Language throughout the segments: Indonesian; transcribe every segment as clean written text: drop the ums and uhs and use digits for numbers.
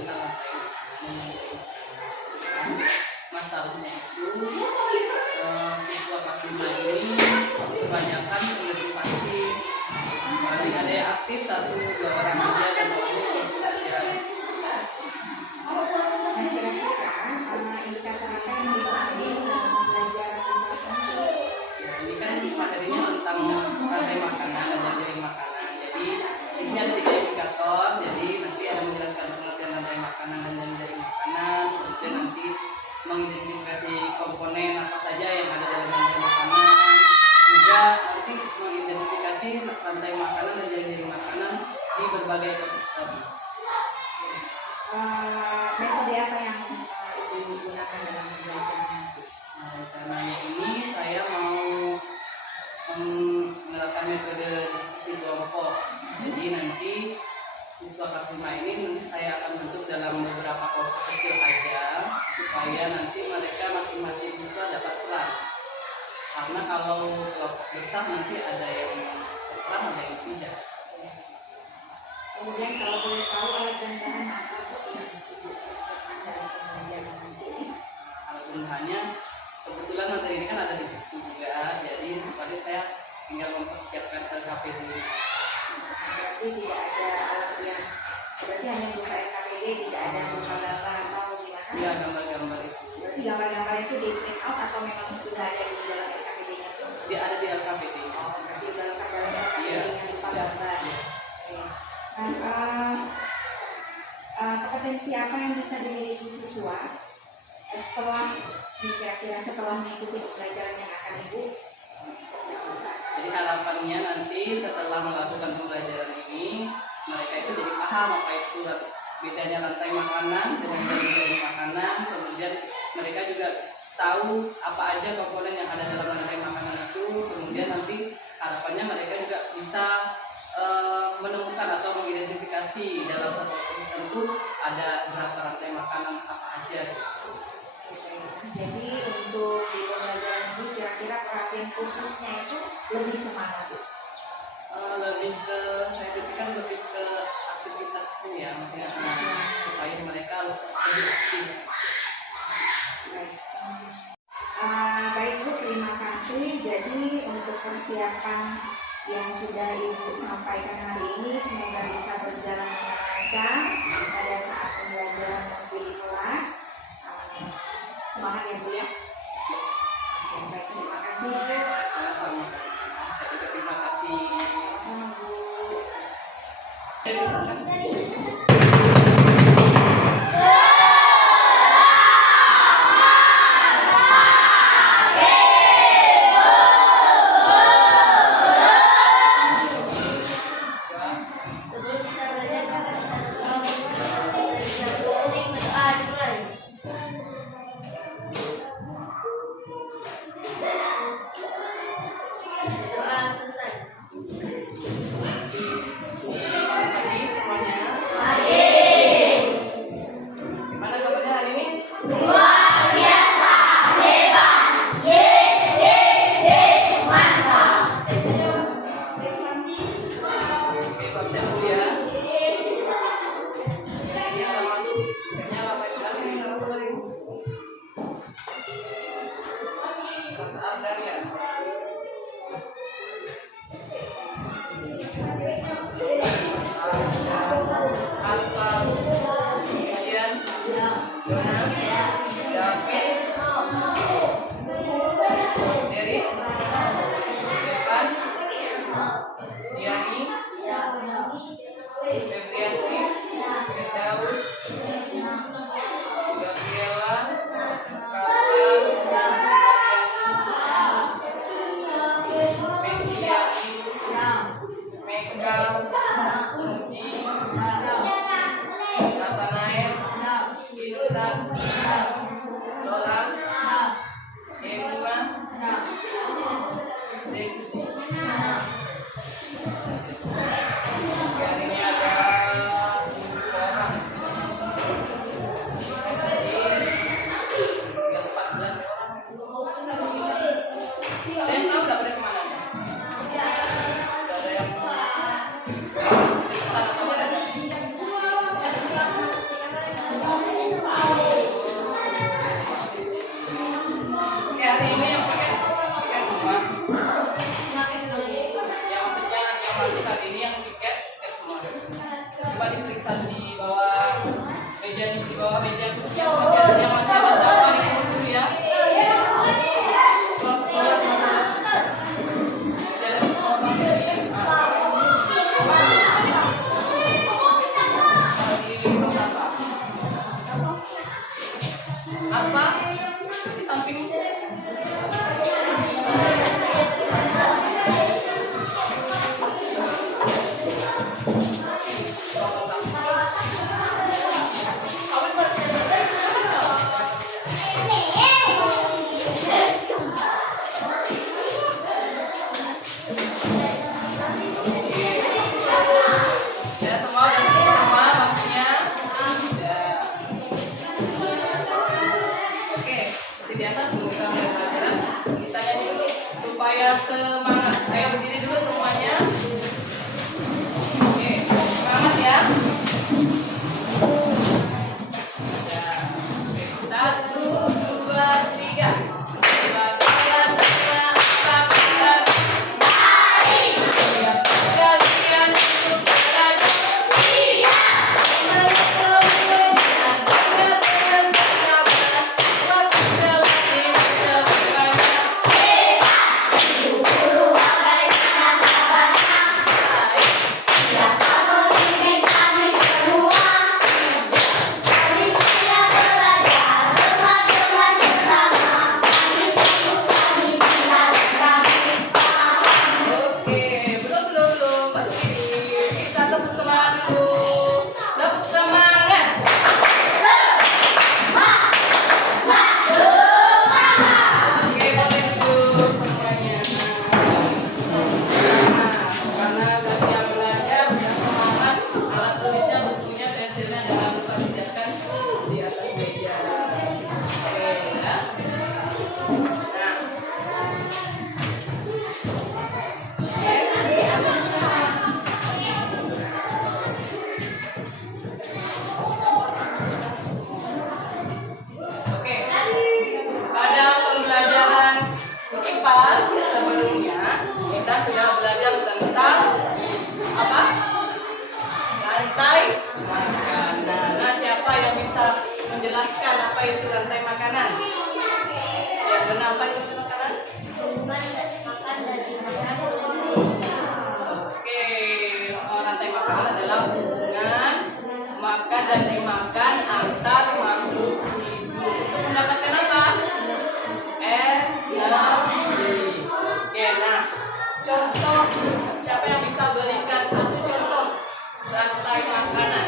tentang lantai makanan. Masalahnya itu siswa kelas 5 ini kebanyakan belum pasti, paling ada yang aktif 1-2 orang aja dan fokus untuk belajar. Indikator apa yang dipakai dalam pembelajaran bahasa? Ya, ini kan materinya tentang rantai makanan dan jaring makanan. Jadi di sini ada 3 indikator. Jadi nanti ada menjelaskan pengertian rantai makanan dan jaring makanan. Kemudian nanti mengidentifikasi komponen apa saja yang ada dalam rantai makanan. Juga nanti mengidentifikasi rantai makanan dan jaring makanan di berbagai ekosistem. Metode apa yang digunakan dalam pembelajaran nanti? Nah, rencananya ini saya mau menerapkan metode diskusi kelompok. Jadi nanti siswa kelas 5 ini nanti saya akan bentuk dalam beberapa kelompok kecil aja supaya nanti mereka masing-masing siswa dapat peran. Karena kalau kelompok besar nanti ada yang berperan, ada yang tidak. Kemudian kalau boleh tahu alat dan bahan apa yang dipersiapkan dalam pembelajaran nanti ini? Alat dan bahannya kebetulan materi ini kan ada di buku juga, jadi tadi saya tinggal mempersiapkan LKP dulu. Berarti tidak ada alat yang berarti hanya buka LKPD, tidak ada buka gambar atau gimana? Iya, gambar-gambar itu. Berarti gambar-gambar itu di print out atau memang sudah ada di dalam LKPD-nya? Dia ada di LKPD. Oh, berarti dalam LKPD Iya. yang berupa gambar. Nah, kompetensi apa yang bisa dimiliki siswa setelah kira-kira setelah mengikuti pembelajaran yang akan Ibu? Jadi harapannya nanti setelah melakukan pembelajaran ini mereka itu jadi paham apa itu bedanya rantai makanan dengan jaring makanan. Kemudian mereka juga tahu apa aja komponen yang ada dalam rantai makanan itu. Kemudian nanti harapannya mereka juga bisa menemukan atau mengidentifikasi dalam satu ekosistem itu ada berapa rantai makanan apa aja. Jadi untuk di pembelajaran ini kira-kira perhatian khususnya itu lebih kemana Bu? Lebih ke saya pikirkan lebih ke aktivitasnya ya, maksudnya supaya mereka lebih aktif. Baik Bu, terima kasih. Jadi untuk persiapan yang sudah Ibu sampaikan hari ini semoga bisa berjalan dengan lancar pada saat pembelajaran nanti di kelas. Semangat ya Bu ya. Oke, baik, terima kasih Bu. Sama-sama. Saya juga terima kasih. Sama Bu. kemudian di bawah meja kursi yang masih ada sampah dikumpul ya. Apa? Di samping ya semua sama waktunya. Ya. Oke, seperti biasa sebelum kita mulai pelajaran, kita nyanyi dulu supaya semangat. Ayo berdiri dulu semuanya. Oke, semangat ya. Ya. Oke, 1, 2, 3. Kalian untuk belajar. Oke, belum. Kita tepuk semangat dulu. Tepuk semangat. Oke, boleh duduk semuanya. Karena udah siap belajar, udah semangat. Alat tulisnya, bukunya, pensilnya jangan lupa disiapkan di atas meja. Oke, ya. Oke, pada pembelajaran IPA sebelumnya kita sudah belajar tentang apa? Rantai makanan. Nah, siapa yang bisa menjelaskan apa itu rantai makanan? Ya, benar apa itu rantai makanan? Oke, rantai makanan adalah hubungan makan dan dimakan antar makhluk hidup untuk mendapatkan apa? Energi. Oke, nah contoh siapa yang bisa berikan satu contoh rantai makanan?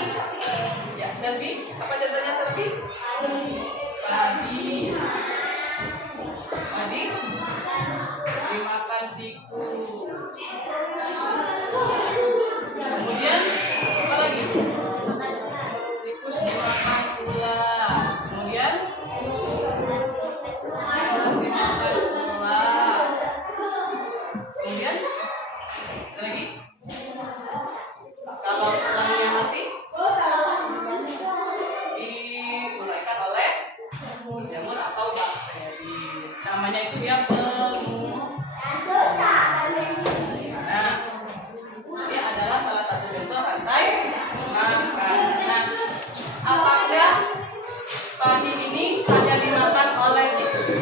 Ya, Selvi, apa contohnya Selvi? Padi dimakan tikus. Kemudian apa lagi? Tikus dimakan ular. Kemudian ular dimakan ular. Kemudian ada lagi? Kalau tulangnya mati diuraikan oleh jamur atau bakteri. Namanya itu dia Nah, ini adalah salah satu contoh rantai makanan. Nah, apakah padi ini hanya dimakan oleh tikus?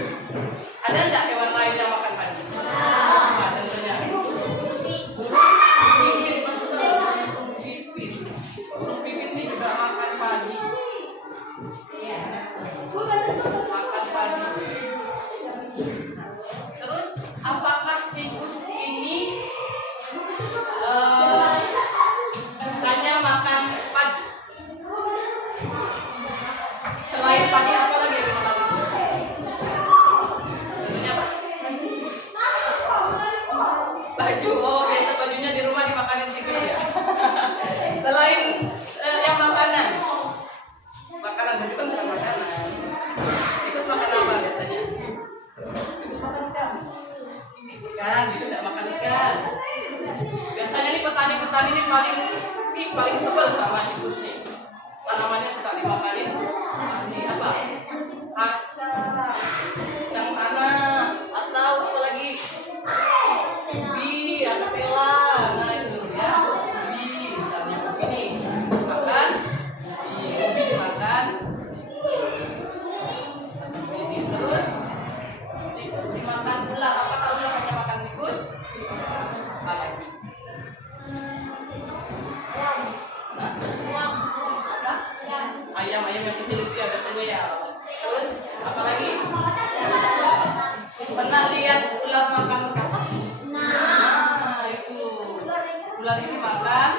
Ada nggak hewan lain yang makan padi? Apa contohnya? Burung pipit ini juga makan padi. Makan padi. Terus, apakah tikus ini hanya makan padi? Selain padi apa lagi yang dimakan tikus? Contohnya apa? Baju. Oh, biasa bajunya di rumah dimakanin tikus ya. Selain yang makanan baju kan bukan makanan. Tikus makan apa biasanya? Tikus makan ikan. Ikan, itu tidak makan ikan. Biasanya nih petani-petani ini paling sebel sama tikus nih. Tanamannya suka dimakanin. Ini apa? Kaca, cang tanah, atau apa lagi? Ubi, atau tela. Nah itu ya, ubi misalnya ini tikus makan, ubi dimakan, ayam yang kecil itu ya biasanya ya. Terus apa lagi? Pernah lihat ular makan katak? Nah, itu ular ini makan.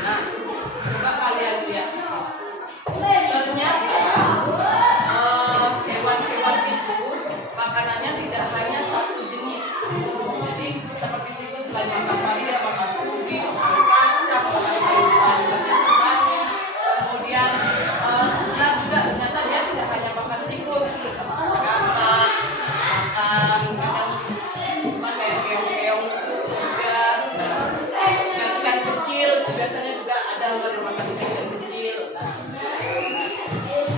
Nah, coba kalian lihat. Ternyata hewan-hewan itu makanannya tidak hanya satu jenis. Jadi seperti tikus selain makan padi, dia makan ubi, makan kacang, makan sayur-sayuran yang banyak. Kemudian ular juga ternyata dia tidak hanya makan tikus, makan katak, makan kayak keong-keong itu juga. Ikan kecil itu biasanya juga ada ular yang makan ikan kecil.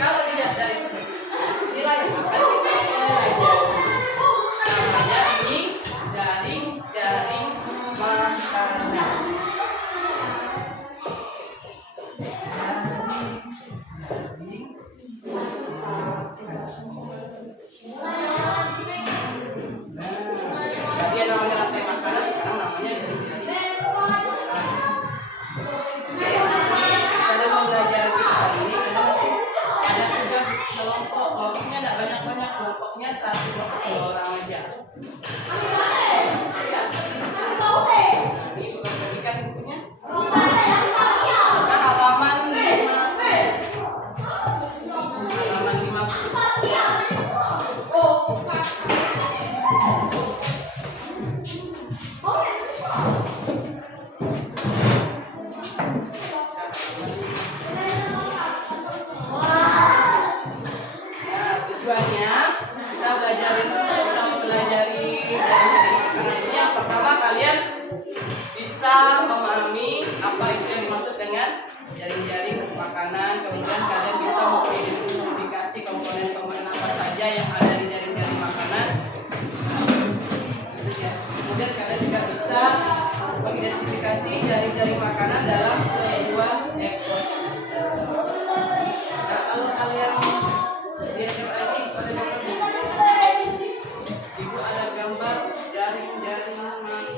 Kalau dilihat dari sini, inilah yang akan kita pelajari. Namanya ini jaring-jaring makanan. Tadi yang namanya rantai makanan, sekarang namanya jaring-jaring makanan. Kalau belajar kita ini ada tugas kelompok. Kelompoknya tidak banyak-banyak, kelompoknya 1-2 orang aja. Ya. Ini sudah berikan bukunya. Kita halaman 50. Tujuannya kita pelajari makanan ini. Yang pertama kalian bisa memahami apa itu yang dimaksud dengan jaring-jaring makanan. Kemudian kalian bisa mengidentifikasi komponen-komponen apa saja yang ada di jaring-jaring makanan. Kemudian kalian juga bisa mengidentifikasi jaring-jaring makanan dalam sebuah ekosistem. Nah, kalau kalian lihat Ibu ada gambar jaring-jaring makanan.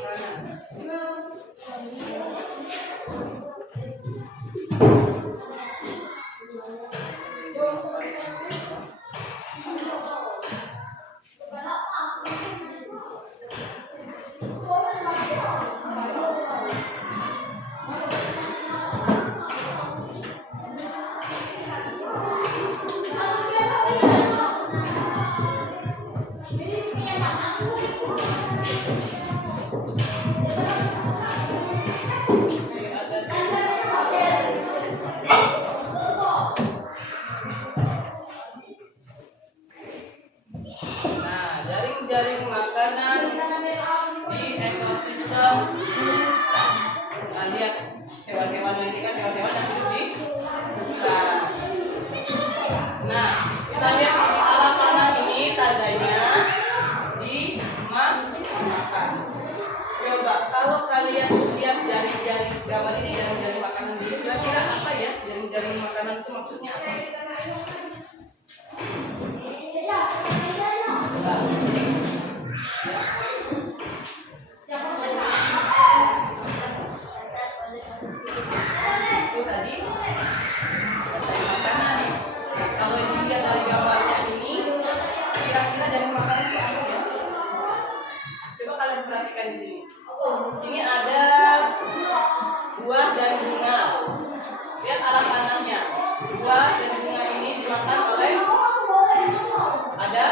Nah, jaring-jaring makanan di ekosistem. Nah, lihat hewan-hewan ini kan hewan-hewan yang hidup di hutan. Nah, kita lihat di alam panah ini tandanya dimakan. Coba kalau kalian lihat jaring-jaring gambar ini, jaring-jaring makanan ini, kira-kira apa ya jaring-jaring makanan itu maksudnya apa? Itu tadi rantai makanan. Nah, kalau dilihat dari gambarnya ini, kira-kira jaring makanan itu apa ya? Coba kalian perhatikan di sini. Di sini ada buah dan bunga. Lihat arah panahnya. Buah dan bunga ini dimakan oleh ada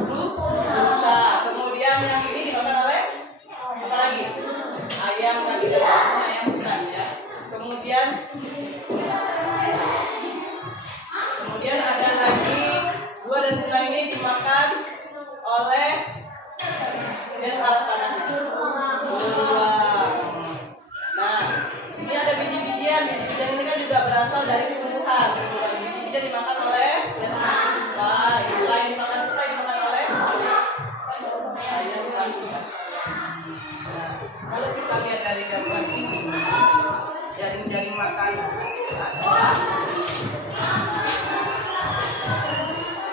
rusa. Kemudian yang ini dimakan oleh apa lagi? Ayam tadi kan ayam bukan ya. Kemudian ada lagi buah dan bunga ini dimakan oleh dan alat panahnya. Nah, ini ada biji-bijian. Biji-bijian ini kan juga berasal dari tumbuhan. Biji-bijian dimakan oleh nah, selain dimakan tupai dimakan oleh ayam. Nah, kalau kita lihat dari gambar ini, jaring-jaring makanan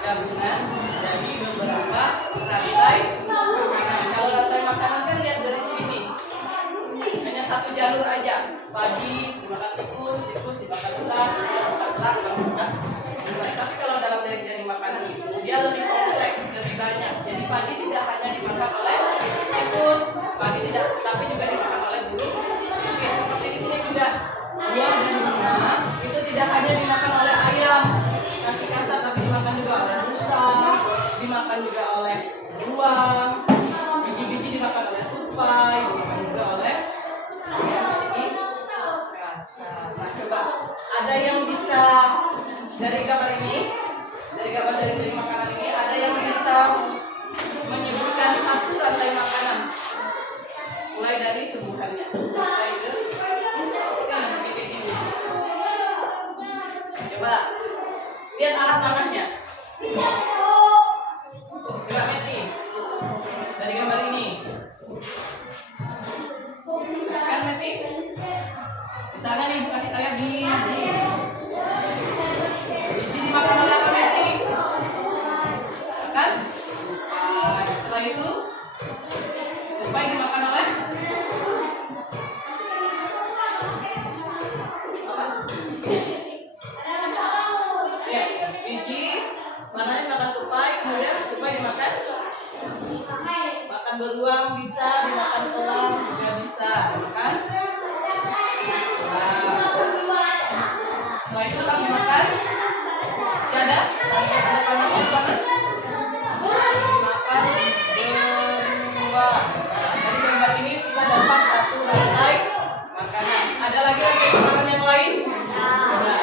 gabungan dari beberapa rantai makanan. Kalau rantai makanan kan lihat dari sini, hanya satu jalur aja. Padi dimakan tikus, tikus dimakan ular, ular dimakan. Tapi kalau dalam jaring makanan itu dia lebih kompleks, lebih banyak. Jadi padi tidak hanya dimakan oleh tikus, padi tidak, tapi juga dimakan oleh burung. Seperti di sini juga buah dan bunga itu tidak hanya dimakan oleh ayam kaki kasar, tapi dimakan juga oleh rusa, dimakan juga oleh beruang, biji-biji dimakan oleh tupai, dimakan juga oleh kaki kasar. Nah coba ada yang bisa dari gambar ini, dari gambar dari makanan ini, ada yang bisa menyebutkan satu rantai makanan mulai dari tumbuhannya sampai ke coba lihat arah tanahnya. Coba Meti dari gambar ini kan Meti misalnya nih kasih kalian biji dimakan oleh apa Meti kan setelah itu tupai dimakan oleh biji mana yang makan tupai, kemudian tupai dimakan beruang bisa, dimakan elang juga bisa, dimakan setelah itu elang dimakan ada panahnya dimakan beruang. Dari gambar ini kita dapat satu rantai makanan. Ada lagi makanan yang lain? Coba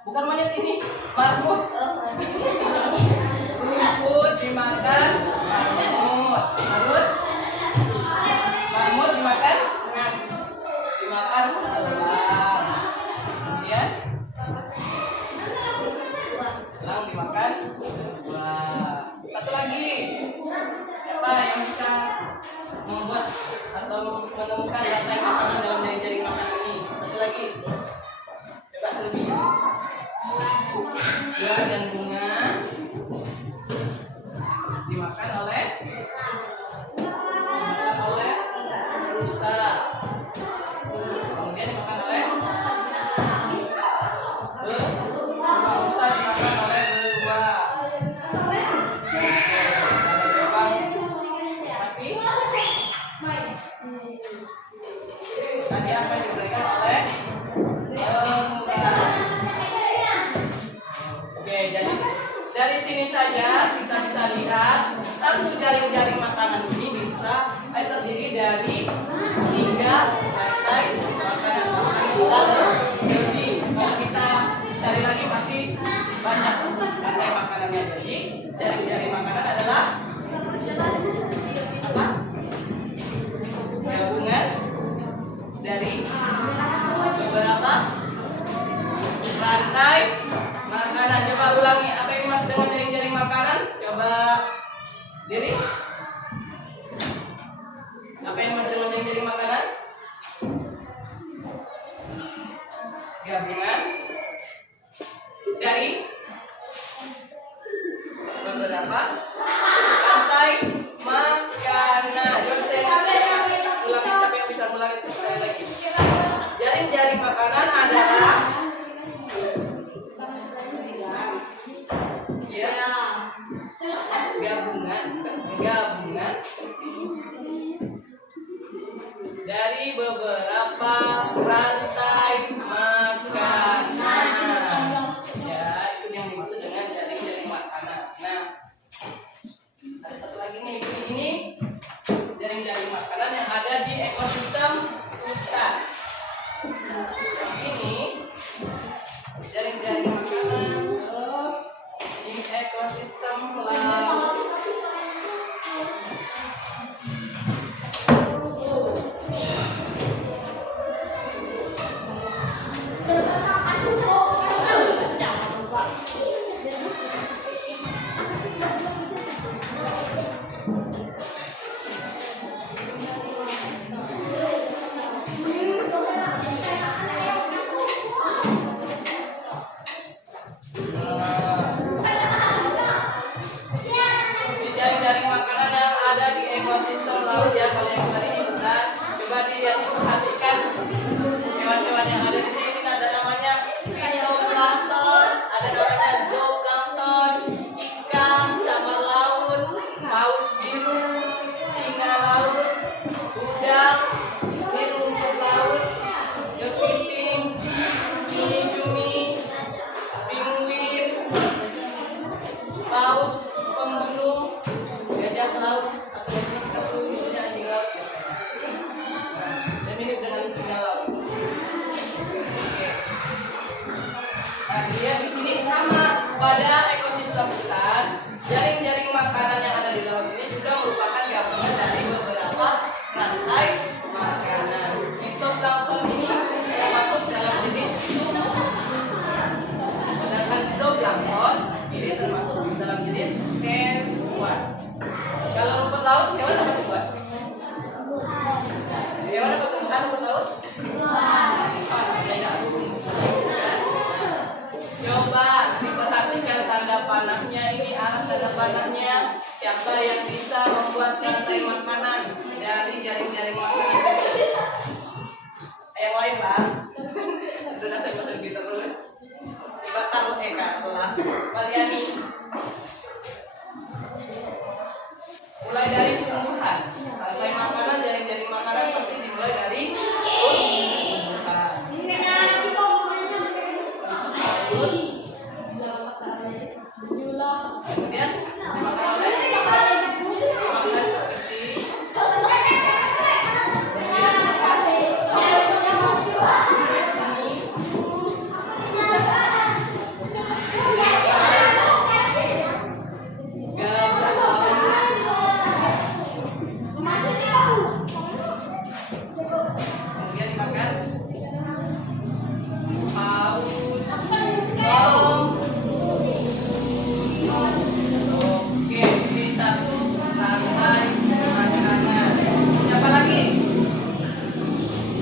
bukan monyet ini, marmut. Rumput dimakan marmut. Terus marmut dimakan elang. Kemudian elang dimakan buah. Satu lagi, siapa yang bisa membuat atau menemukan rantai makanan dalam jaring makanan ini? Satu lagi, coba lebih. Buah dan bunga dimakan oleh rusa, kemudian dimakan oleh rusa, dimakan oleh beruang, tadi apa yang diberikan oleh jadi dari sini saja kita bisa lihat satu jaring-jaring makanan ini bisa terdiri dari 3 rantai makanan. Jadi kalau kita cari lagi masih banyak rantai makanannya. Jadi jaring-jaring makanan adalah apa? Gabungan dari beberapa rantai makanan. Coba ulangi, apa yang dimaksud dengan jaring-jaring makanan? Coba diri. Apa yang dimaksud dengan jaring-jaring makanan? Gabungan dari beberapa rantai makanan. Coba saya ulangi, siapa yang bisa ulangi sekali lagi? Jaring-jaring makanan adalah gabungan dari beberapa rantai makanan. Ya, itu yang dimaksud dengan jaring-jaring makanan. Nah, ada satu lagi nih, ini jaring-jaring makanan yang ada di ekosistem hutan. Ini jaring-jaring makanan di ekosistem laut. Nah, dilihat di sini sama pada ekosistem hutan, jaring-jaring makanan yang ada di laut ini juga merupakan gabungan dari beberapa rantai makanan. Fitoplankton ini termasuk dalam jenis sedangkan zooplankton ini termasuk dalam jenis hewan. Kalau rumput laut, hewan apa tuh, Pak? Hewan apa tumbuhan rumput laut? Coba diperhatikan tanda panahnya ini, alas tanda panahnya. Siapa yang bisa membuat rantai makanan dari jaring-jaring makanan? Yang lain lah. Udah nasi masuk gitu terus. Dibakar terus Eka telah. Kaliani. Mulai dari tumbuhan. Rantai makanan, jaring-jaring makanan pasti dimulai dari tumbuhan. Kemudian dimakan oleh makanan terkecil. Kemudian dimakan paus, bom. Oke, ini satu rantai makanan. Siapa lagi?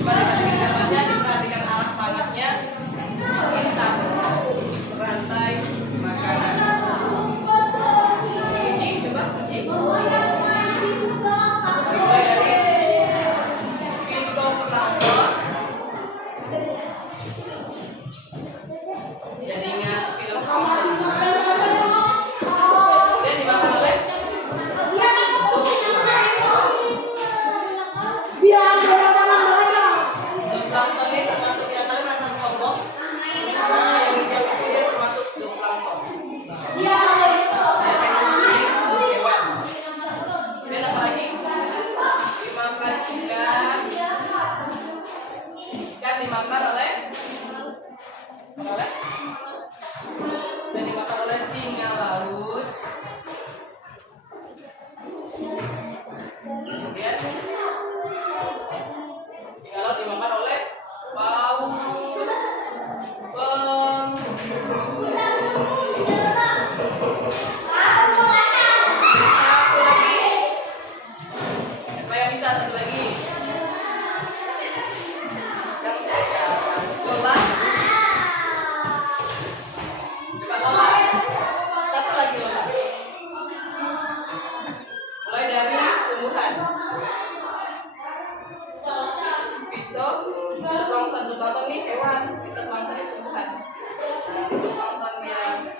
Perhatikan gambarnya, diperhatikan arah panahnya. Ini satu rantai makanan. Kunci, coba kunci. Mulai dari fitoplankton. Jadi ingat fitoplankton. Kemudian dimakan oleh zooplankton ini termasuk yang paling rantai sombong. Nah, yang hijau ini termasuk zooplankton. Hewan. Kemudian apa lagi? Dimakan ikan. Ikan dimakan oleh dan dimakan oleh singa laut. Kemudian singa laut dimakan oleh paus, penghulu. Satu lagi. Siapa yang bisa satu lagi? Yang saya bola. Coba bola. Satu lagi bola. Mulai dari tumbuhan. Fitoplankton ini hewan, fitoplankton ini tumbuhan. Nah, fitoplankton yang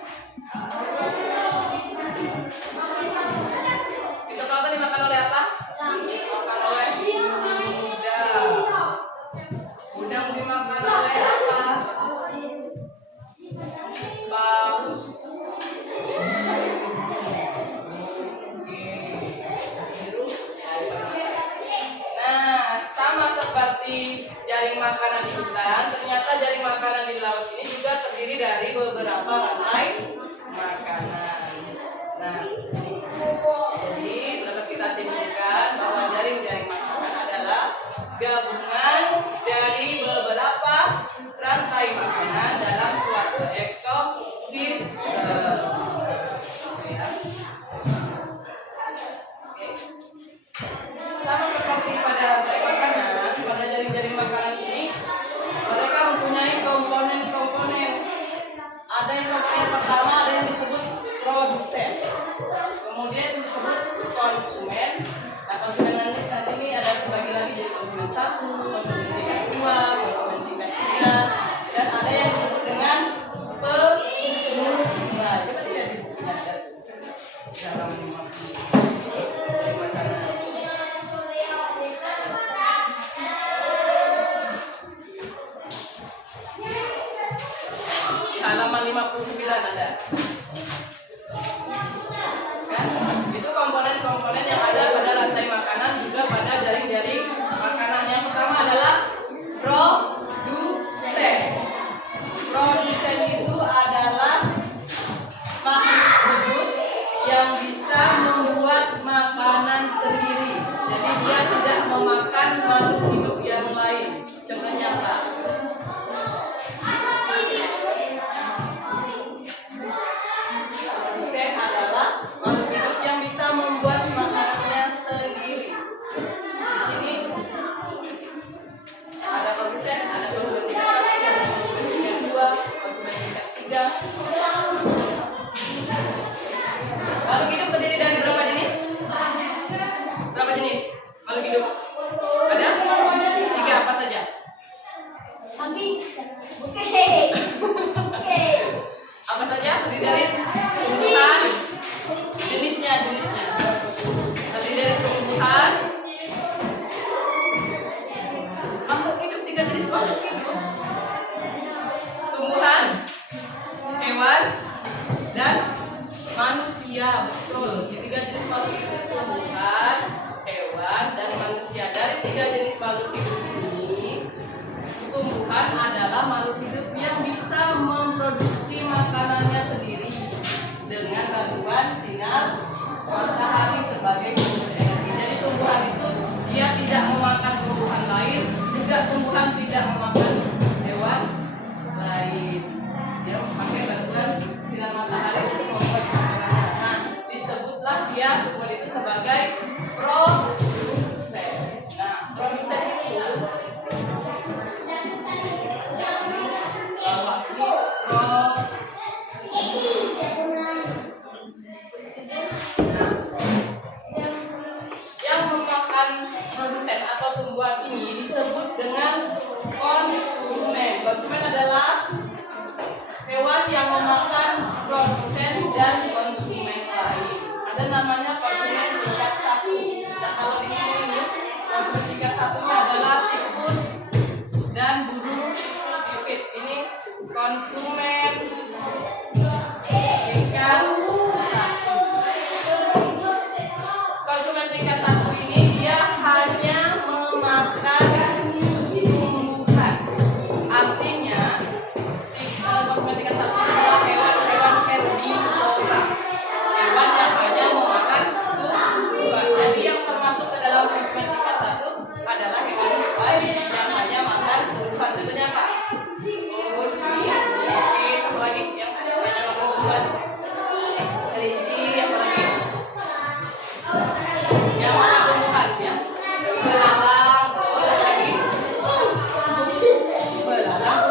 fitoplankton dimakan oleh apa? Dimakan oleh udang. Udang dimakan oleh apa? Paus. Nah, sama seperti jaring makanan di hutan, ternyata jaring makanan di laut ini juga terdiri dari beberapa rantai makanan. Nah, jadi dapat kita simpulkan bahwa jaring-jaring makanan adalah gabungan dari beberapa rantai makanan dalam suatu ekosistem. Sama seperti pada rantai makanan, pada jaring-jaring makanan ini mereka mempunyai komponen-komponen. Ada yang komponen pertama, ada yang disebut produsen, kemudian disebut konsumen. Nah, konsumen nanti ini ada terbagi lagi jadi konsumen 1, konsumen tingkat 2, konsumen tingkat 3, dan ada yang disebut dengan pengguna. Coba tidak disebutnya ada dalam makanan. Halaman 59 ada. Kan? Itu komponen-komponen yang ada pada rantai makanan juga pada jaring-jaring makanan. Yang pertama adalah produsen. Produsen itu Makhluk hidup terdiri dari berapa jenis? Berapa jenis makhluk hidup? Ada? 3, apa saja? Apa saja? Terdiri dari tumbuhan. Jenisnya. Terdiri dari tumbuhan. Makhluk hidup, 3 jenis makhluk hidup. Tumbuhan, hewan, dan manusia. Betul. Di 3 jenis makhluk hidup itu tumbuhan, hewan, dan manusia. Dari 3 jenis makhluk hidup ini, tumbuhan adalah makhluk hidup yang bisa memproduksi makanannya sendiri dengan bantuan sinar matahari sebagai sumber energi. Jadi tumbuhan itu dia tidak memakan tumbuhan lain, juga tumbuhan tidak memakan hewan lain. Dia memakai bantuan sinar matahari untuk membuat makanannya. Nah, disebutlah dia tumbuhan itu sebagai produsen. Nah, produsen itu yang memakan produsen atau tumbuhan ini disebut dengan konsumen. Konsumen adalah hewan yang memakan produsen dan konsumen lain. Ada namanya konsumen tingkat 1. Nah, kalau di sini ini konsumen tingkat 1-nya adalah tikus dan burung pipit. Ini konsumen tingkat 1. Konsumen tingkat 1 ini dia hanya memakan tumbuhan. Artinya konsumen tingkat 1 adalah hewan-hewan herbivora. Hewan yang hanya memakan tumbuhan. Jadi yang termasuk ke dalam konsumen tingkat 1 adalah hewan-hewan yang hanya makan tumbuhan. Contohnya apa? Terus apa lagi yang hanya makan tumbuhan? Kelinci, apa lagi? Yang makan tumbuhan ya. Belalang, terus lagi belalang.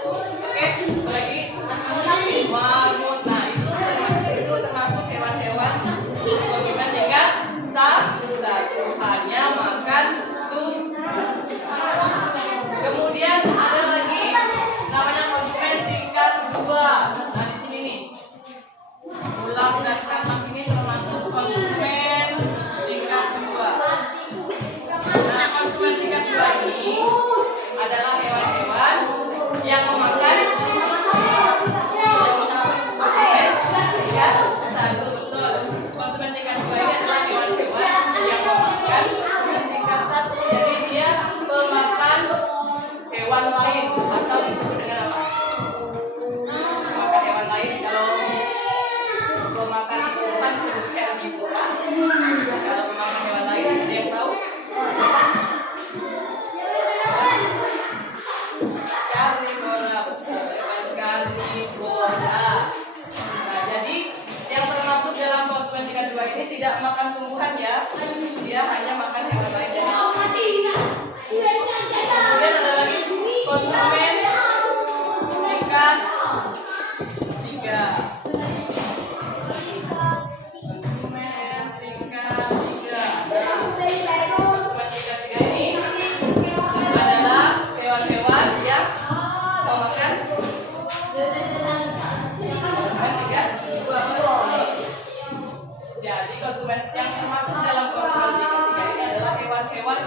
Oke, apa lagi? Marmut. Nah, itu termasuk hewan-hewan konsumen tingkat 1 hanya makan tumbuhan. Kemudian ada lagi namanya konsumen tingkat 2. Nah, di sini nih. Ulam dan katak ini termasuk konsumen tingkat 2. Nah, konsumen tingkat 2 ini adalah hewan-hewan yang memakan konsumen tingkat 1. Betul. Konsumen tingkat 2 ini adalah hewan-hewan yang memakan konsumen tingkat 1. Jadi dia memakan hewan lain atau disebut dengan apa? Memakan hewan lain. Kalau memakan tumbuhan disebut herbivora. Kalau memakan hewan lain, ada yang tahu? Karnivora, betul. Hewan karnivora. Nah, jadi yang termasuk dalam konsumen tingkat 2 ini tidak makan tumbuhan ya. Dia hanya makan hewan lain. Kemudian ada lagi konsumen tingkat 3. Konsumen tingkat 3. Nah, konsumen tingkat 3 ini adalah hewan-hewan yang memakan konsumen tingkat 2. Jadi konsumen yang termasuk dalam konsumen tingkat 3 ini adalah hewan-hewan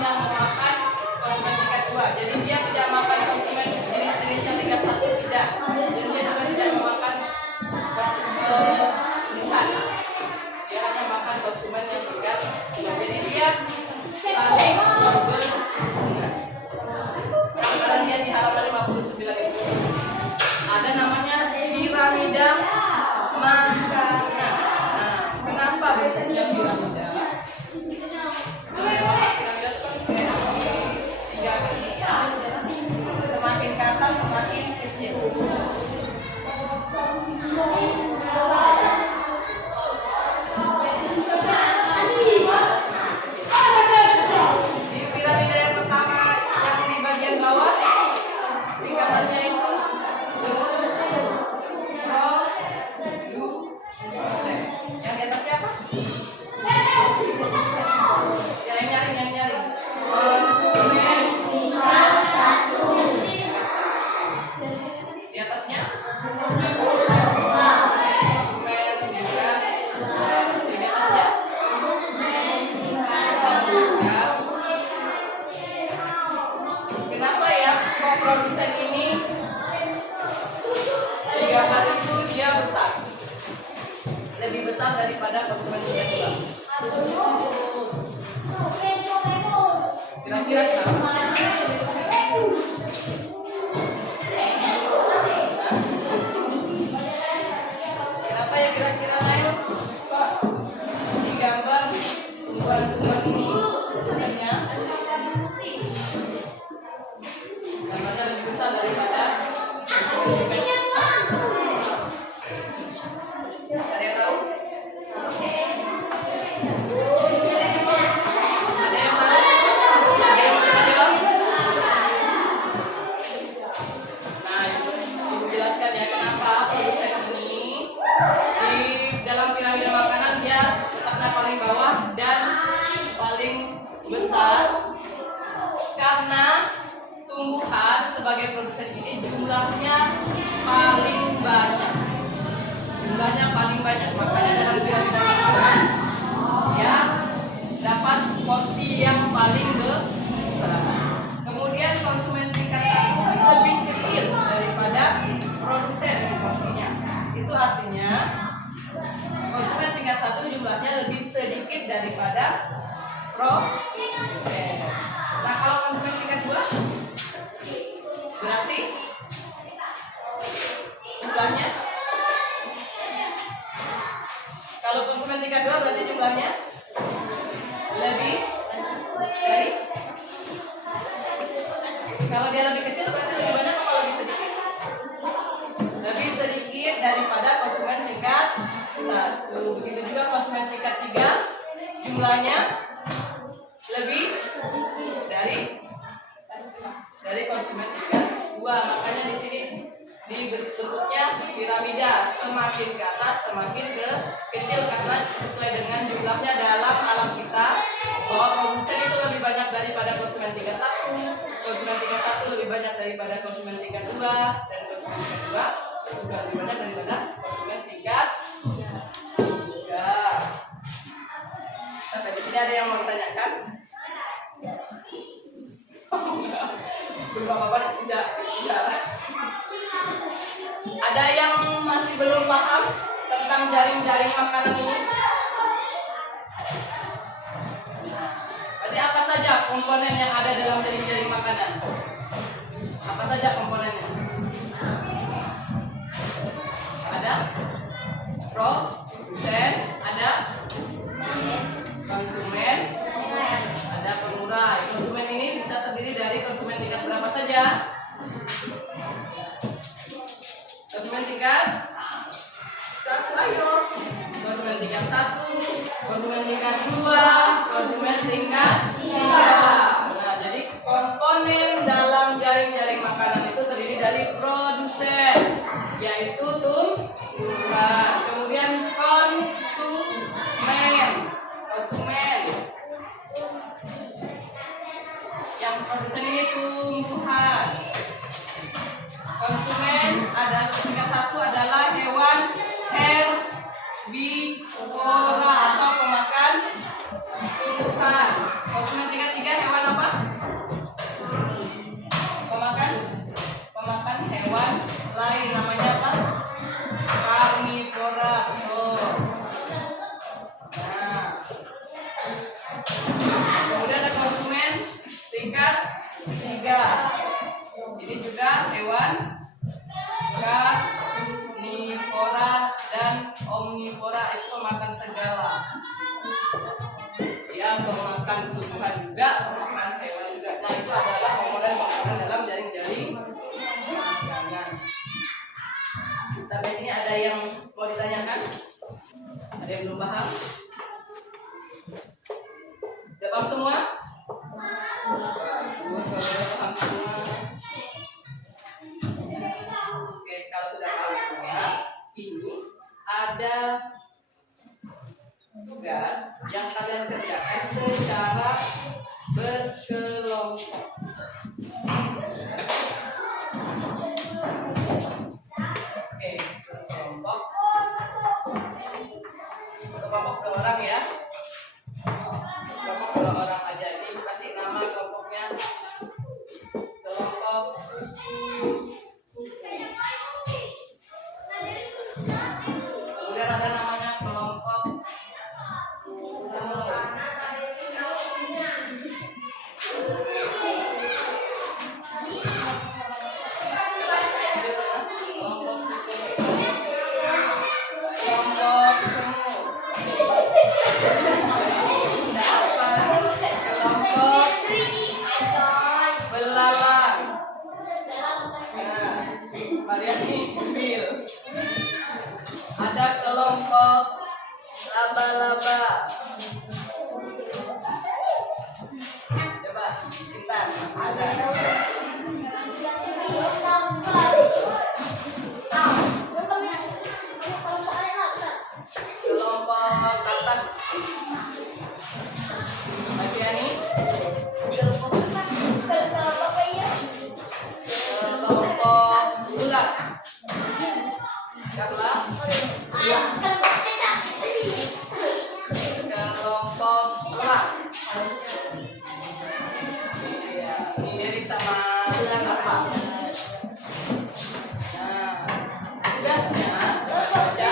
besar. Lebih besar daripada konsumen tingkat 2. Kira-kira siapa? Kenapa ya kira-kira lain? Kok di gambar tumbuhan-tumbuhan ini bentuknya gambarnya lebih besar daripada ada yang tahu? Ada yang tahu? Ada yang menjawab? Nah, ibu jelaskan ya kenapa produsen ini di dalam piramida makanan dia letaknya paling bawah dan paling besar, karena tumbuhan sebagai produsen ini jumlahnya paling banyak. Makanya dalam piramida makanan dia dapat porsi yang paling besar. Kemudian konsumen tingkat 1 lebih kecil daripada produsen porsinya. Itu artinya konsumen tingkat 1 jumlahnya lebih sedikit daripada produsen. Nah, kalau konsumen tingkat 2 berarti jumlahnya, kalau konsumen tingkat 2 berarti jumlahnya lebih dari, kalau dia lebih kecil berarti lebih banyak atau lebih sedikit? Lebih sedikit daripada konsumen tingkat 1. Begitu juga konsumen tingkat 3 jumlahnya lebih dari konsumen tingkat 2. Makanya di sini bentuknya piramida, semakin ke atas semakin kecil karena sesuai dengan jumlahnya dalam alam kita bahwa produsen itu lebih banyak daripada konsumen tingkat 1, konsumen tingkat 1 lebih banyak daripada konsumen tingkat 2, dan konsumen tingkat 2 juga lebih banyak daripada konsumen tingkat 3. Sampai di sini ada yang mau ditanyakan? Belum apa-apa, tidak. Ada yang masih belum paham tentang jaring-jaring makanan ini? Berarti apa saja komponen yang ada dalam jaring-jaring makanan? Apa saja komponennya? Ada produsen, ada konsumen, ada pengurai. Konsumen ini bisa terdiri dari konsumen tingkat berapa saja? Konsumen tingkat 1, ayo. Konsumen tingkat 1, konsumen tingkat 2, konsumen tingkat 3. Nah, jadi komponen dalam jaring-jaring makanan itu terdiri dari produsen, yaitu tumbuhan. Kemudian konsumen. Yang produsen ini tumbuhan. Konsumen adalah tingkat 1 adalah hewan herbivora atau pemakan tumbuhan. Konsumen tingkat 3 hewan apa? Pemakan hewan lain, namanya apa? Karnivora. Nah, kemudian ada konsumen tingkat 3. Ini juga hewan karnivora dan omnivora, itu pemakan segala. Ya, pemakan tumbuhan juga, pemakan hewan juga. Nah, itu adalah komponen makanan dalam jaring-jaring makanan. Sampai sini ada yang mau ditanyakan? Ada yang belum paham? Sudah paham semua? Bagus, kalau paham semua. Oke, kalau sudah paham semua, ini ada tugas yang kalian kerjakan secara berkelompok. Oke, berkelompok. Kelompok 2 orang ya. Kelompok 2 orang aja. Ini kasih nama kelompoknya. Kelompok kupu-kupu. Ada kelompok laba-laba. Coba kita ada kelompok katak. Bagian ini kelompok ular. Karla. Kelompok elang. Ya, ini sama apa? Nah, tugasnya baca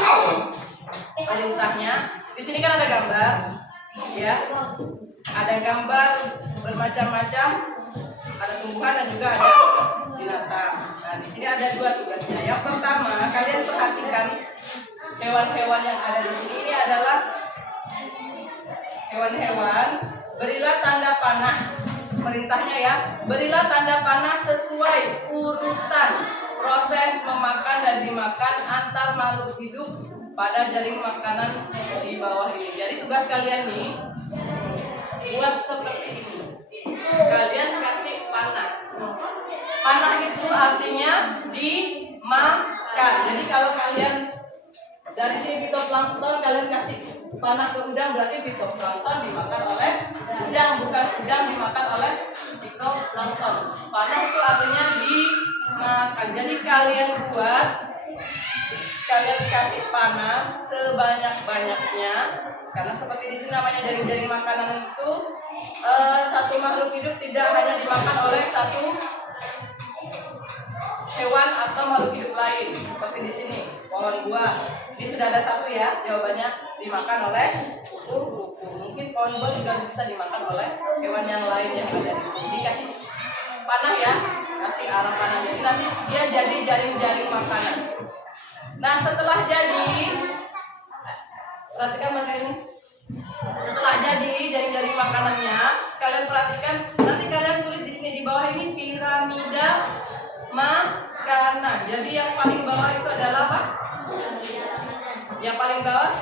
perintahnya. Di sini kan ada gambar, ya. Ada gambar bermacam-macam, ada tumbuhan dan juga ada binatang. Nah, di sini ada dua tugasnya. Yang pertama, kalian perhatikan hewan-hewan yang ada di sini. Ini adalah hewan-hewan. Berilah tanda panah. Perintahnya ya, berilah tanda panah sesuai urutan proses memakan dan dimakan antar makhluk hidup pada jaring makanan di bawah ini. Jadi tugas kalian nih buat seperti ini. Kalian kasih panah. Panah itu artinya dimakan. Jadi kalau kalian dari sini fitoplankton, kalian kasih panah ke udang, berarti fitoplankton dimakan oleh udang, bukan udang dimakan oleh fitoplankton. Panah itu artinya dimakan. Jadi kalian kasih panah sebanyak-banyaknya, karena seperti di sini namanya jaring-jaring makanan itu, satu makhluk hidup tidak hanya dimakan oleh satu hewan atau makhluk hidup lain. Seperti di sini pohon buah, ini sudah ada satu ya, jawabannya dimakan oleh kupu-kupu. Mungkin pohon buah juga bisa dimakan oleh hewan yang lain yang ada di sini. Dikasih panah ya, kasih arah panah, jadi nanti dia jadi jaring-jaring makanan. Nah, setelah jadi, perhatikan masa ini. Setelah jadi jaring-jaring makanannya, kalian perhatikan. Nanti kalian tulis di sini di bawah ini piramida makanan. Jadi yang paling bawah itu adalah apa? Yang paling bawah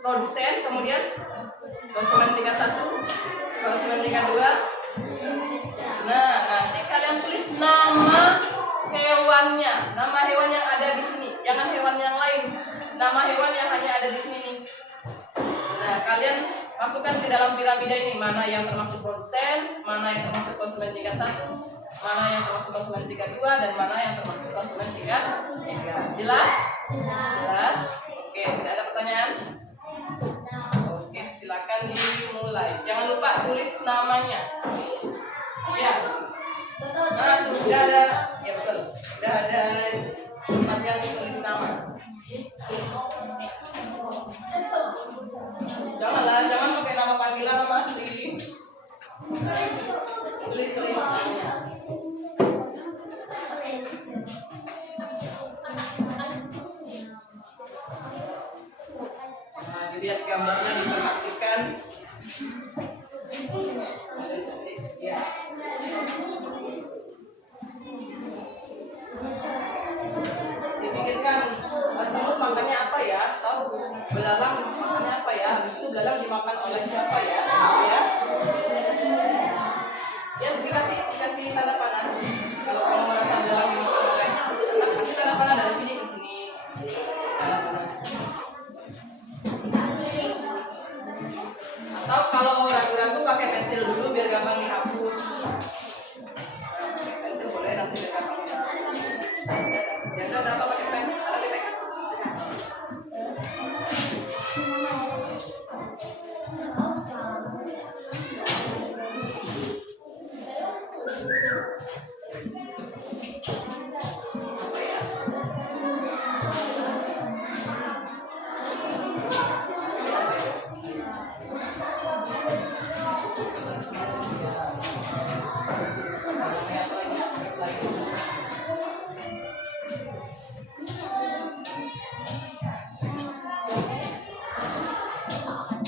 produsen, kemudian konsumen tingkat 1, konsumen tingkat 2. Nah, nanti kalian tulis nama hewannya, nama hewan yang ada di sini, jangan hewan yang lain. Nama hewan yang hanya ada di sini nih. Nah, kalian masukkan ke dalam piramida ini, mana yang termasuk produsen, mana yang termasuk konsumen tingkat 1, mana yang termasuk konsumen tingkat 2, dan mana yang termasuk konsumen tingkat 3. Jelas? Jelas? Oke, tidak ada pertanyaan? Oke, silakan dimulai. Jangan lupa tulis namanya. Ya. Nah, tuh udah ada. Ya betul. Udah ada tempat yang tulis nama. Jangan pakai nama panggilan, nama asli. Tulis namanya. Nah, dilihat gambarnya, diperhatikan. Ya. Dipikirkan, semut makannya apa ya? Tahu? Belalang makannya apa ya? Habis itu belalang dimakan oleh siapa ya? Ya. Ya, dikasih tanda panah. Kalau kamu merasa belalang dimakan oleh, kasih tanda panah dari sini ke sini. Tanda panah. Atau kalau ragu-ragu pakai pensil dulu biar gampang dihapus. Pensil boleh, nanti biar gampang dihapus. Biasa berapa pakai pen? Ada pen?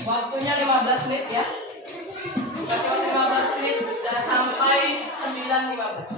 Waktunya 15 menit ya. Kasih waktu 15 menit dan sampai 9.15.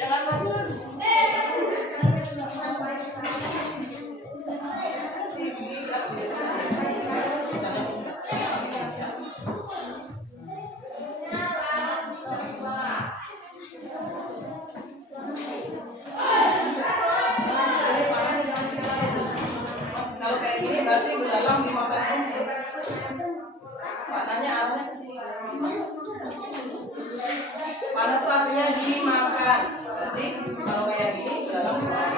Jangan lagi. Kalau kayak gini berarti belalang dimakan. Maknanya arahnya ke sini. Mana tuh artinya dimakan. Berarti kalau kayak gini belalang dimakan.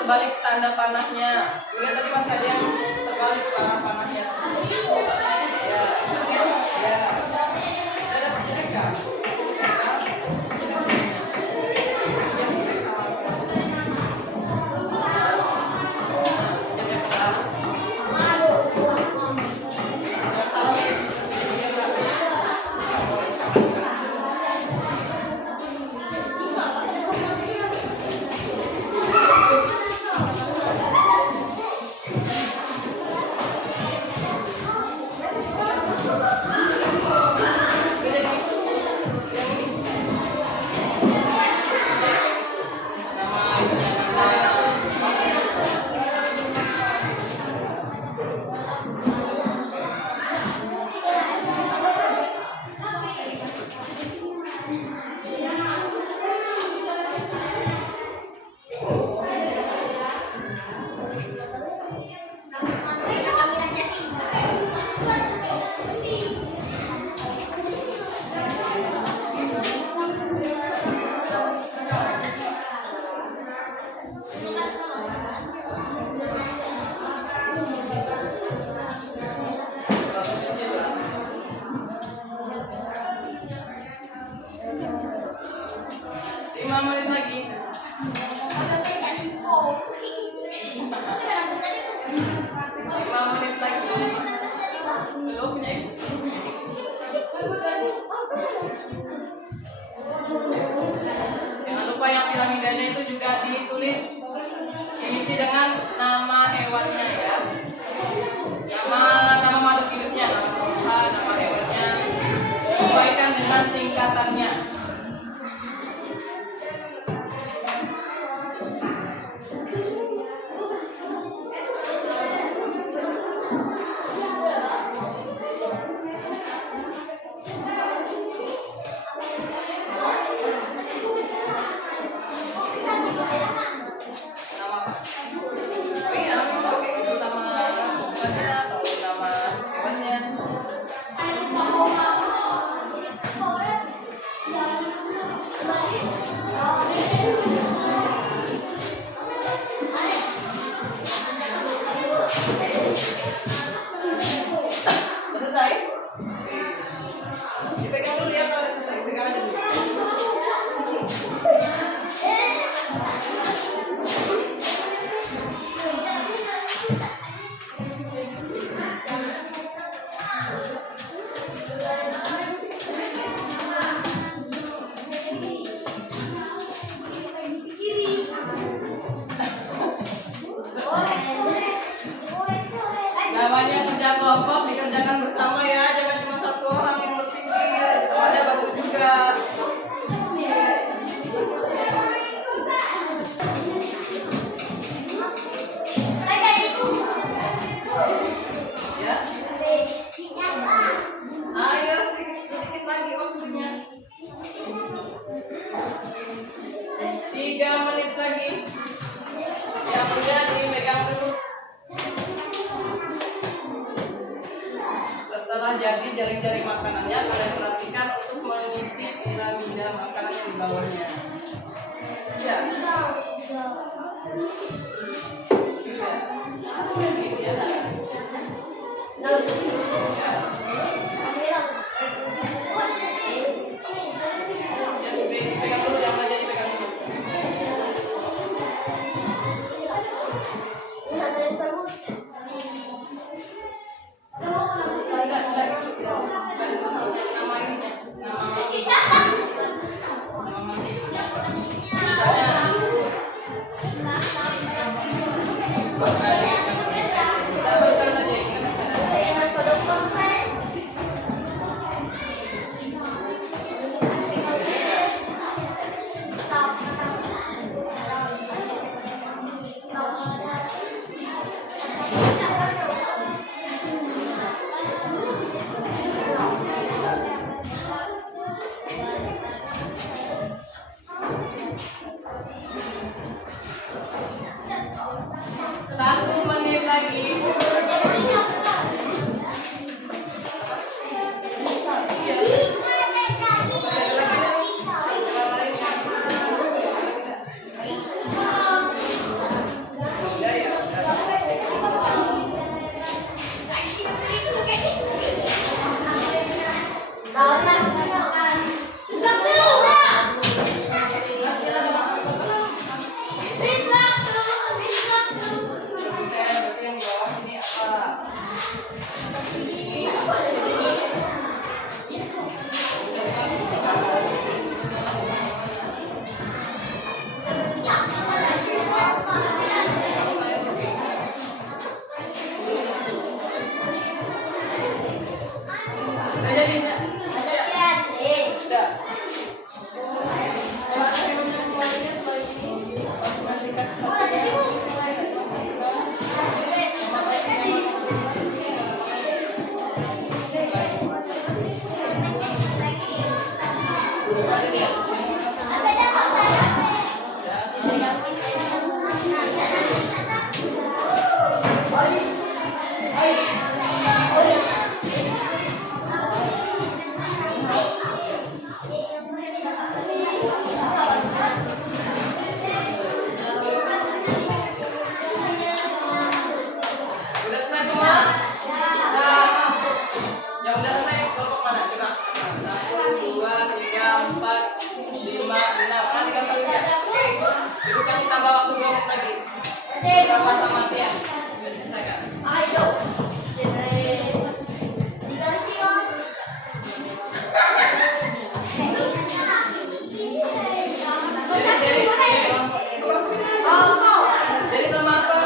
Terbalik tanda panahnya. Lihat tadi masih ada yang terbalik arah panahnya. Ya. Ya. Ada percaya. menit lagi. 5 menit lagi. Belum ya? Jangan lupa yang piramidanya itu juga ditulis, diisi dengan nama hewannya ya. Nama makhluk hidupnya, nama Tuhan, nama hewannya. Sesuaikan dengan tingkatannya. Selesai? Dipegang dulu ya kalau udah selesai. Pegang aja dulu. Namanya kerja kelompok dikerjakan bersama ya, jangan cuma satu orang yang berpikir. Temannya bagus juga. Ya. Ayo sedikit lagi waktunya. 3 menit lagi. Yang udah dipegang dulu. Setelah jadi jaring-jaring makanannya, kalian perhatikan untuk mengisi piramida makanan yang di bawahnya. Ya. Bisa. Jadi biasa. Jadi pegang dulu, jangan jadi pegang dulu. Rama sama Tia. Silakan. Ayo. Jadi sama apa?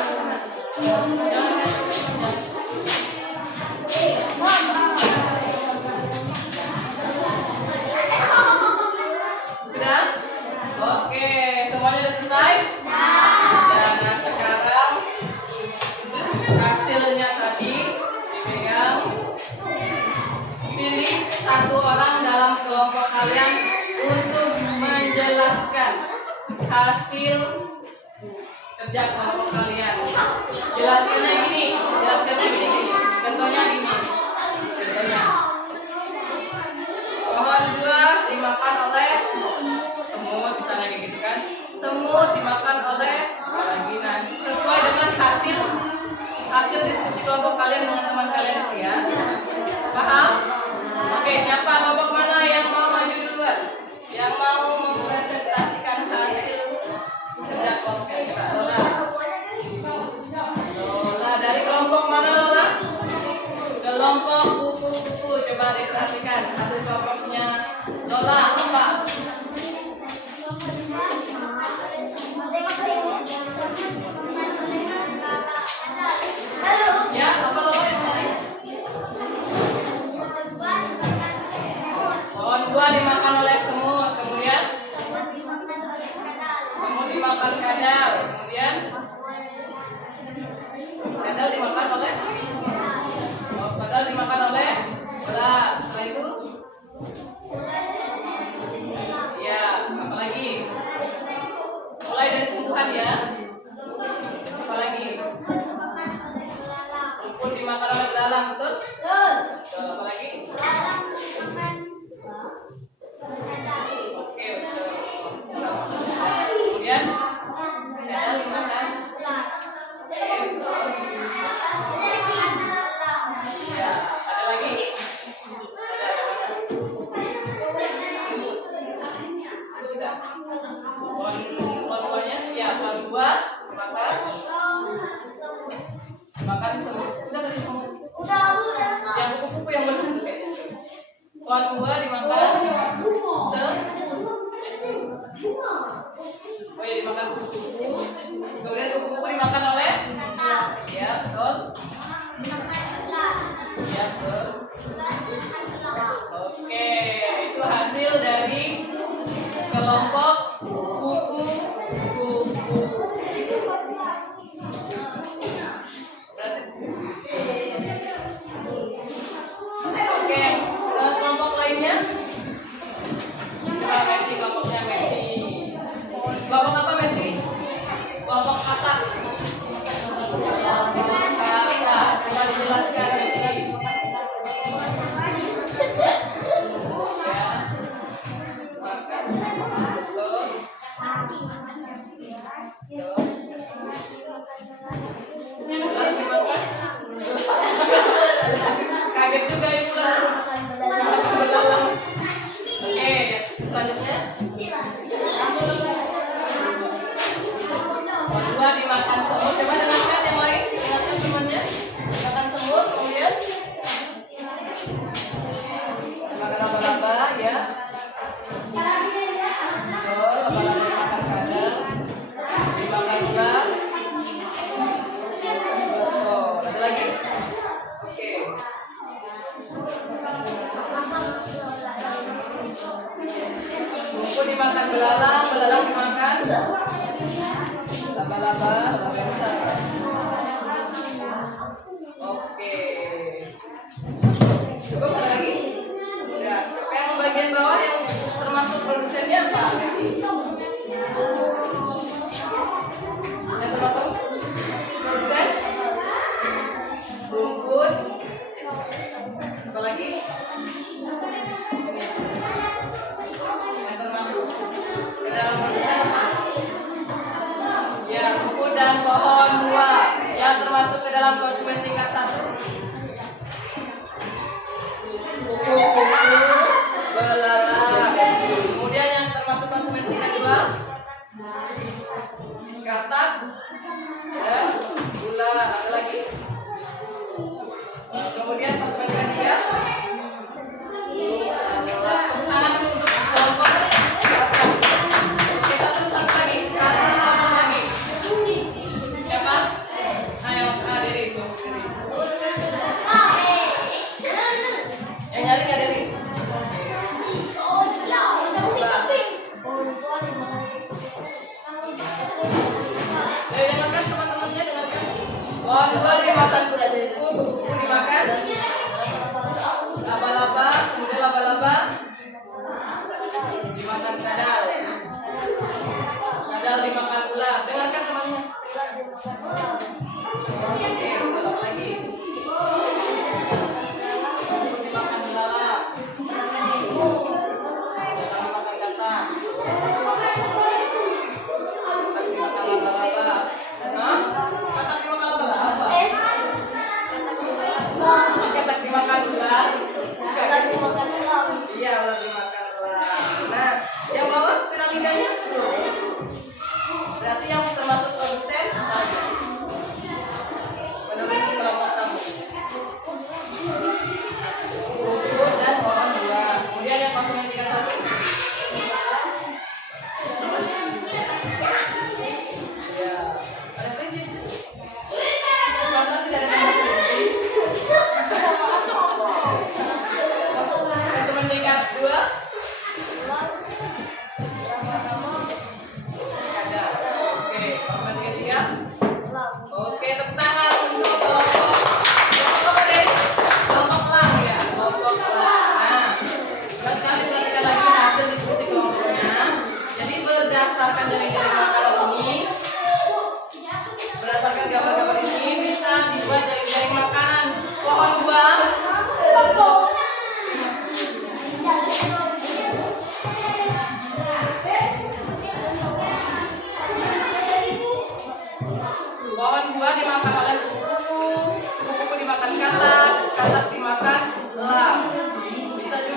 Sudah? Oke, semuanya sudah selesai? Dan nah, sekarang hasilnya tadi dipegang. Pilih satu orang dalam kelompok kalian untuk menjelaskan hasil kerja kelompok kalian. Jelaskannya gini. Contohnya gini. Contohnya. Pohon buah dimakan oleh semut, misalnya kayak gitu kan. Semut dimakan oleh lagi nanti sesuai dengan hasil diskusi kelompok kalian dengan teman kalian itu ya. Paham? Oke, siapa kelompok mana yang mau maju duluan? Yang mau mempresentasikan hasil kerja kelompoknya? Coba Lola. Lola dari kelompok mana Lola? Kelompok kupu-kupu. Coba diperhatikan hasil kelompoknya Lola apa? Ya, apa Lola yang menarik? Pohon buah dimakan oleh semut, kemudian semut dimakan kadal, kemudian kadal dimakan oleh kadal dimakan oleh ular. Setelah itu ya, apa lagi? Mulai dari tumbuhan ya. Apa lagi? Rumput dimakan oleh belalang, betul? Betul. Apa lagi? Oke, betul. Kemudian kadal dimakan. Oke, betul. Ya, ada lagi? Sudah. Pohon-pohonnya ya, pohon buah dimakan semut. Udah tadi semut. Yang kupu-kupu yang benar tuh kayaknya. Pohon buah dimakan oh ya, dimakan kupu-kupu. Kemudian kupu-kupu dimakan oleh iya, betul. Iya, betul. Oke, itu hasil dari kelompok kupu-kupu. Oke, kelompok lainnya. Coba Meti, kelompoknya Meti. Kelompok apa Meti? Kelompok katak. Kelompok katak. Coba dijelaskan Meti. Ya. Makan. Betul. Yang ular dimakan. Kaget juga itu ular. Oke, selanjutnya. Dua dimakan semut. Coba dengarkan yang lain. Dengarkan temannya. Makan semut, kemudian makan laba-laba ya. Betul, laba-laba dimakan kadal. Dimakan ular. Betul. Ada lagi? Oke. Rumput dimakan belalang, belalang dimakan laba-laba, laba besar. Oke. Cukup ada lagi? Ya. Yang bagian bawah yang termasuk produsennya apa? Yang termasuk produsen? Rumput. Apa lagi? Yang termasuk ke dalam produsen apa? Ya, rumput dan pohon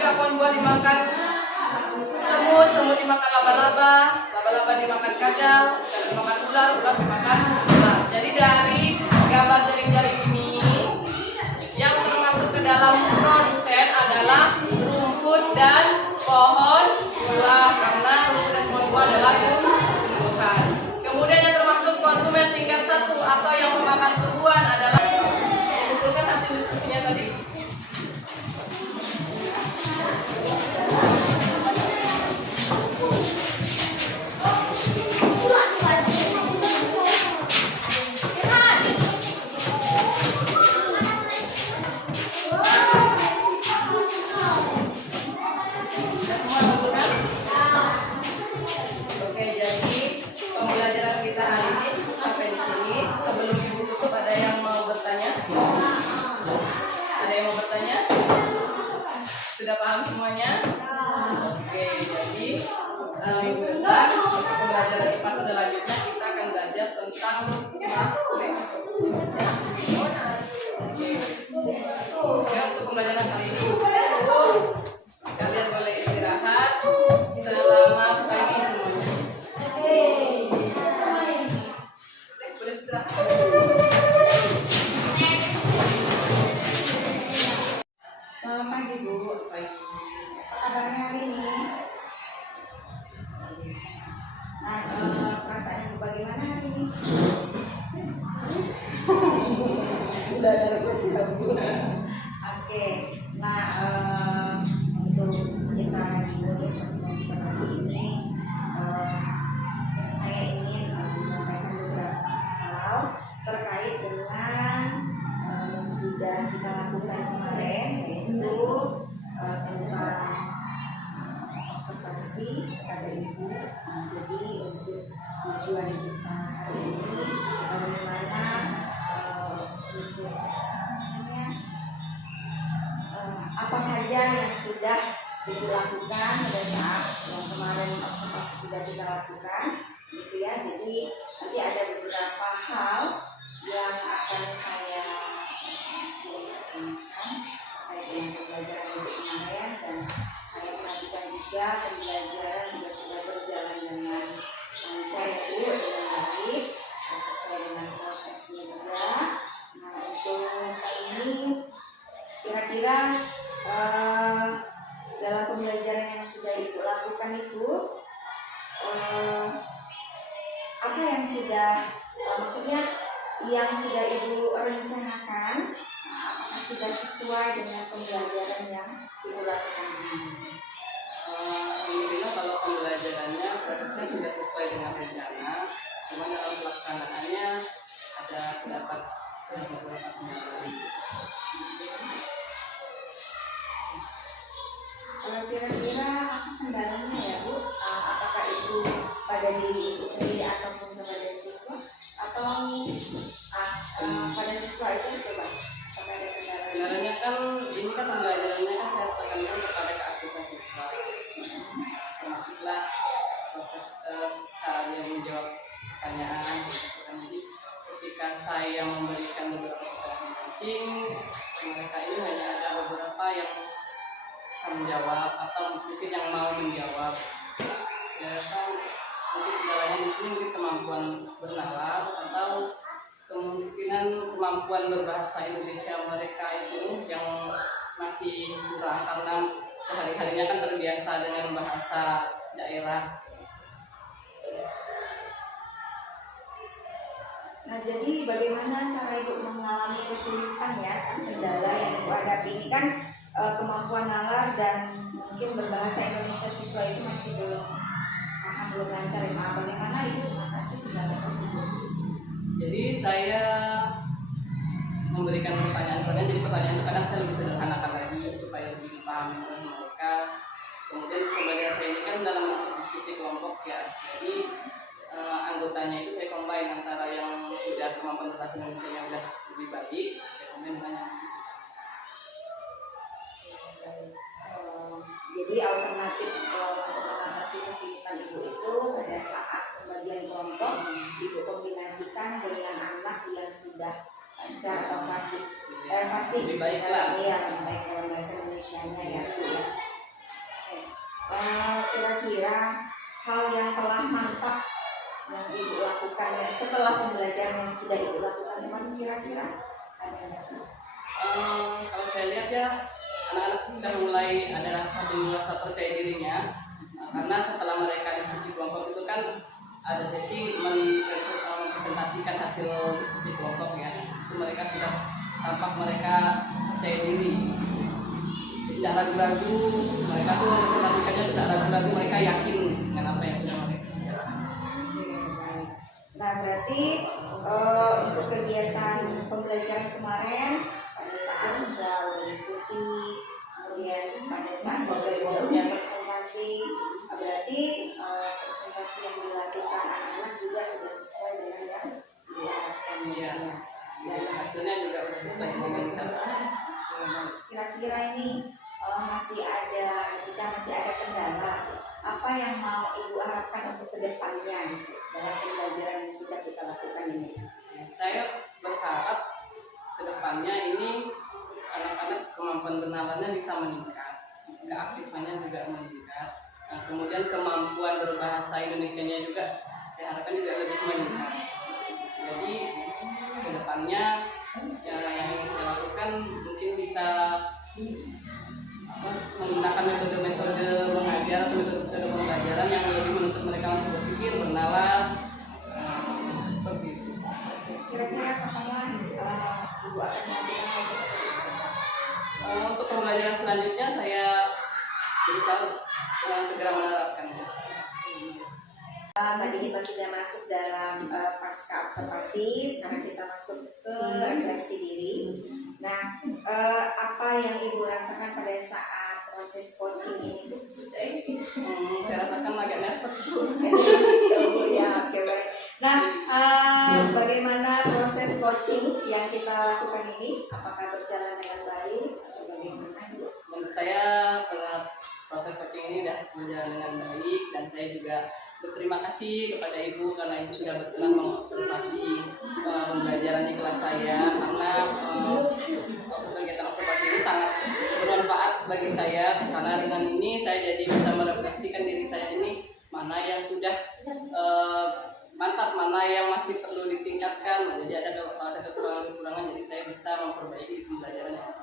ketika pohon buah dimakan semut, semut dimakan laba-laba, laba-laba dimakan kadal, kadal dimakan ular, ular dimakan ular. Jadi dari gambar jaring-jaring ini yang termasuk ke dalam produsen adalah rumput dan pohon buah, karena rumput dan pohon buah adalah tumbuhan. Kemudian yang termasuk konsumen tingkat 1 atau yang memakan tumbuhan adalah mengumpulkan hasil diskusinya tadi. Oke, jadi pembelajaran kita hari ini sampai di sini. Sebelum ibu tutup, ada yang mau bertanya? Ada yang mau bertanya? Sudah paham semuanya? Oke, jadi minggu depan pembelajaran IPA selanjutnya kita akan belajar tentang makhluk. Oke, untuk pembelajaran kali ini cukup. Kalian boleh istirahat. Selamat pagi semuanya. Boleh istirahat. Selamat pagi Bu. Pagi. Apa kabarnya hari ini? Nah, perasaan Ibu bagaimana hari ini? Udah ada request ya, Bu. Oke, nah untuk kita hari ini saya ingin menyampaikan beberapa hal terkait dengan yang sudah kita lakukan kemarin, yaitu tentang observasi pada Ibu. Jadi untuk tujuan kita hari ini bagaimana untuk apa saja yang sudah dilakukan pada saat yang kemarin observasi sudah kita lakukan, gitu ya. Jadi nanti ada beberapa hal yang akan saya sampaikan terkait dengan pembelajaran Ibu kemarin, dan saya perhatikan juga pembelajaran juga sudah berjalan dengan lancar ya Bu, dengan baik, sesuai dengan prosesnya juga. Nah, untuk kali ini kira-kira dalam pembelajaran yang sudah Ibu lakukan itu apa yang sudah maksudnya yang sudah Ibu rencanakan, apakah sudah sesuai dengan pembelajaran yang Ibu lakukan ini? Alhamdulillah kalau pembelajarannya prosesnya sudah sesuai dengan rencana, cuma dalam pelaksanaannya ada terdapat beberapa kendala. Kalau kira-kira apa kendalanya ya Bu? Apakah itu pada diri Ibu sendiri ataupun kepada siswa, atau pada siswa aja coba? Apakah ada kendala? Kendalanya kan ini kan pembelajarannya kan saya tekankan kepada keaktifan siswa, termasuklah proses cara dia menjawab pertanyaan. Jadi ketika saya memberikan beberapa pertanyaan coaching, mereka ini hanya ada beberapa yang menjawab atau mungkin yang mau menjawab. Saya rasa mungkin kendalanya di sini mungkin kemampuan bernalar atau kemungkinan kemampuan berbahasa Indonesia mereka itu yang masih kurang, karena sehari-harinya kan terbiasa dengan bahasa daerah. Nah, jadi bagaimana cara Ibu mengalami kesulitan ya, kendala yang Ibu hadapi ini kan kemampuan nalar dan mungkin berbahasa Indonesia siswa itu masih belum paham, belum lancar. Bagaimana Ibu mengatasi kendala tersebut? Jadi saya memberikan pertanyaan, jadi pertanyaan itu kadang saya lebih sederhanakan lagi supaya lebih dipahami oleh mereka. Kemudian pembelajaran saya ini kan dalam bentuk diskusi kelompok ya, jadi anggotanya itu saya combine antara yang sudah kemampuan berbahasa Indonesia yang sudah lebih baik, saya combine dengan yang masih. Jadi alternatif untuk mengatasi kesulitan Ibu itu pada saat pembagian kelompok Ibu kombinasikan dengan anak yang sudah lancar atau fasih lebih baik lah. Iya, lebih baik dalam bahasa Indonesianya ya Bu ya. kira-kira hal yang telah mantap yang Ibu lakukan ya, setelah pembelajaran yang sudah Ibu lakukan, teman kira-kira ada nggak? Kalau saya lihat ya, anak-anak sudah mulai ada rasa percaya dirinya. Karena setelah mereka diskusi kelompok itu kan ada sesi mempresentasikan hasil diskusi kelompok ya. Itu mereka sudah tampak mereka percaya diri. Tidak ragu-ragu, mereka tuh mempresentasikannya tidak ragu-ragu, mereka yakin dengan apa yang sudah mereka bicarakan. Nah, berarti untuk kegiatan pembelajaran kemarin pada saat siswa berdiskusi, kemudian pada saat siswa juga udah presentasi, berarti presentasi yang dilakukan anak-anak juga sudah sesuai dengan yang diharapkan. Iya. Dan hasilnya juga sudah sesuai dengan kita. Kira-kira ini jika masih ada kendala, apa yang mau Ibu harapkan untuk kedepannya gitu, dalam pembelajaran yang sudah kita lakukan ini? Saya berharap kedepannya ini anak-anak kemampuan kenalannya bisa meningkat, keaktifannya juga meningkat. Nah, kemudian kemampuan berbahasa Indonesianya juga saya harapkan juga lebih meningkat. Jadi kedepannya yang ingin saya lakukan mungkin bisa menggunakan metode-metode mengajar atau metode pembelajaran yang lebih menuntut mereka untuk berpikir, bernalar, seperti itu. Kira-kira kapan Ibu akan melakukan hal tersebut? Untuk pembelajaran selanjutnya saya berusaha segera menerapkannya. Tadi kita sudah masuk dalam pasca observasi, sekarang kita masuk ke refleksi diri. Nah, apa yang Ibu rasakan pada saat proses coaching ini? Saya rasakan agak nervous tuh. Ya, oke, baik. Nah, bagaimana proses coaching yang kita lakukan ini? Apakah berjalan dengan baik atau bagaimana? Menurut saya proses coaching ini sudah berjalan dengan baik, dan saya juga berterima kasih kepada Ibu karena Ibu sudah berkenan mengobservasi pembelajaran di kelas saya, karena kegiatan observasi ini sangat bermanfaat bagi saya, karena dengan ini saya jadi bisa merefleksikan diri saya ini mana yang sudah mantap, mana yang masih perlu ditingkatkan. Jadi ada kekurangan-kekurangan, jadi saya bisa memperbaiki pembelajaran yang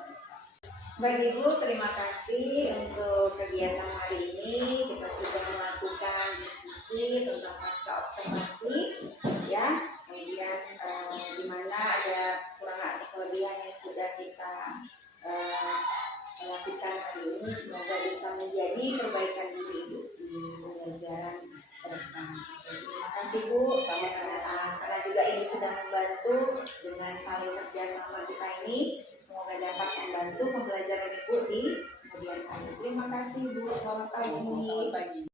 Baik Ibu, terima kasih untuk kegiatan hari ini. Kita sudah melakukan diskusi tentang pasca observasi, ya. Kemudian di mana ada kekurangan atau kelebihan yang sudah kita lakukan hari ini, semoga bisa menjadi perbaikan diri Ibu di pembelajaran ke depan. Terima kasih Bu, karena juga Ibu sudah membantu dengan saling kerjasama kita ini. Semoga dapat membantu pembelajaran Ibu di kemudian hari. Terima kasih Bu, selamat pagi. Selamat pagi.